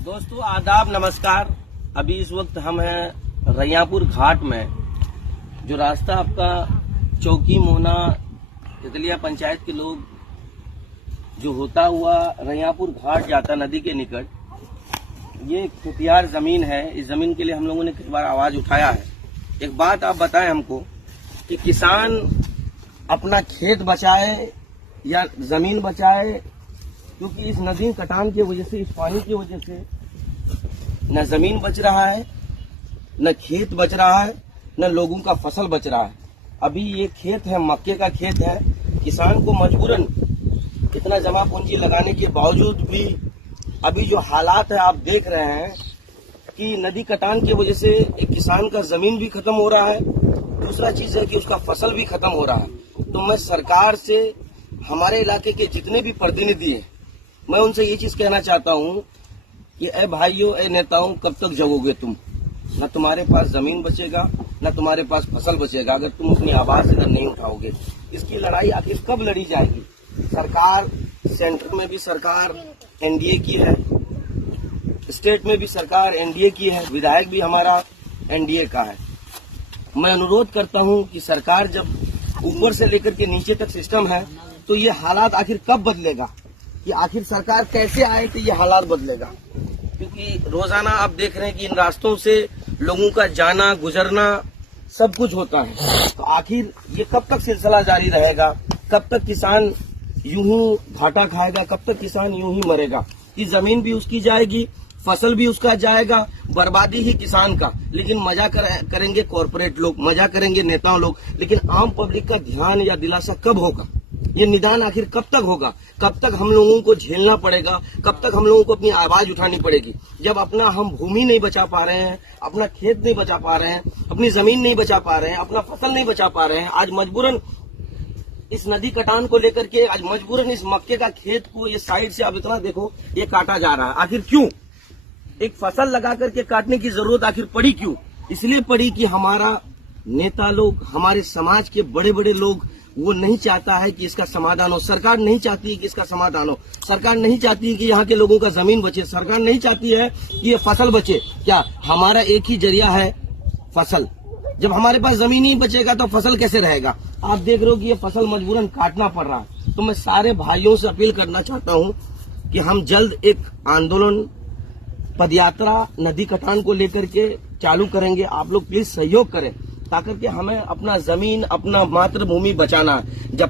दोस्तों आदाब नमस्कार। अभी इस वक्त हम हैं रैयापुर घाट में। जो रास्ता आपका चौकी मोना तितलिया पंचायत के लोग जो होता हुआ रैयापुर घाट जाता नदी के निकट, ये खुटियार जमीन है। इस जमीन के लिए हम लोगों ने कई बार आवाज उठाया है। एक बात आप बताएं हमको कि किसान अपना खेत बचाए या जमीन बचाए, क्योंकि इस नदी कटान की वजह से, इस पानी की वजह से न जमीन बच रहा है, न खेत बच रहा है, न लोगों का फसल बच रहा है। अभी ये खेत है, मक्के का खेत है। किसान को मजबूरन इतना जमा पूंजी लगाने के बावजूद भी अभी जो हालात है आप देख रहे हैं कि नदी कटान की वजह से एक किसान का जमीन भी खत्म हो रहा है, दूसरा चीज है कि उसका फसल भी खत्म हो रहा है। तो मैं सरकार से, हमारे इलाके के जितने भी प्रतिनिधि हैं, मैं उनसे ये चीज कहना चाहता हूँ कि ए भाइयों, ए नेताओं, कब तक जगोगे तुम? न तुम्हारे पास जमीन बचेगा, न तुम्हारे पास फसल बचेगा अगर तुम अपनी आवाज इधर नहीं उठाओगे। इसकी लड़ाई आखिर कब लड़ी जाएगी? सरकार, सेंटर में भी सरकार एनडीए की है, स्टेट में भी सरकार एनडीए की है, विधायक भी हमारा एनडीए का है। मैं अनुरोध करता हूँ कि सरकार जब ऊपर से लेकर के नीचे तक सिस्टम है, तो ये हालात आखिर कब बदलेगा? कि आखिर सरकार कैसे आए तो ये हालात बदलेगा? क्योंकि रोजाना आप देख रहे हैं कि इन रास्तों से लोगों का जाना गुजरना सब कुछ होता है। तो आखिर ये कब तक सिलसिला जारी रहेगा? कब तक किसान यूं ही घाटा खाएगा? कब तक किसान यूं ही मरेगा? कि जमीन भी उसकी जाएगी, फसल भी उसका जाएगा, बर्बादी ही किसान का। लेकिन मजा करेंगे कॉर्पोरेट लोग, मजा करेंगे नेताओं लोग, लेकिन आम पब्लिक का ध्यान या दिलासा कब होगा? ये निदान आखिर कब तक होगा? कब तक हम लोगों को झेलना पड़ेगा? कब तक हम लोगों को अपनी आवाज उठानी पड़ेगी? जब अपना हम भूमि नहीं बचा पा रहे हैं, अपना खेत नहीं बचा पा रहे हैं, अपनी जमीन नहीं बचा पा रहे हैं, अपना फसल नहीं बचा पा रहे हैं, आज मजबूरन इस नदी कटान को लेकर के, आज मजबूरन इस मक्के का खेत को ये साइड से आप इतना देखो, ये काटा जा रहा है। आखिर क्यों? एक फसल लगा करके काटने की जरूरत आखिर पड़ी क्यों? इसलिए पड़ी कि हमारा नेता लोग, हमारे समाज के बड़े बड़े लोग, वो नहीं चाहता है कि इसका समाधान हो। सरकार नहीं चाहती है कि इसका समाधान हो। सरकार नहीं चाहती है कि यहाँ के लोगों का जमीन बचे। सरकार नहीं चाहती है कि ये फसल बचे। क्या हमारा एक ही जरिया है? फसल। जब हमारे पास जमीन ही बचेगा तो फसल कैसे रहेगा? आप देख रहे हो कि ये फसल मजबूरन काटना पड़ रहा है। तो मैं सारे भाइयों से अपील करना चाहता हूँ कि हम जल्द एक आंदोलन, पदयात्रा नदी कटान को लेकर के चालू करेंगे। आप लोग प्लीज सहयोग करें ताकि हमें अपना जमीन, अपना मातृभूमि बचाना है। जब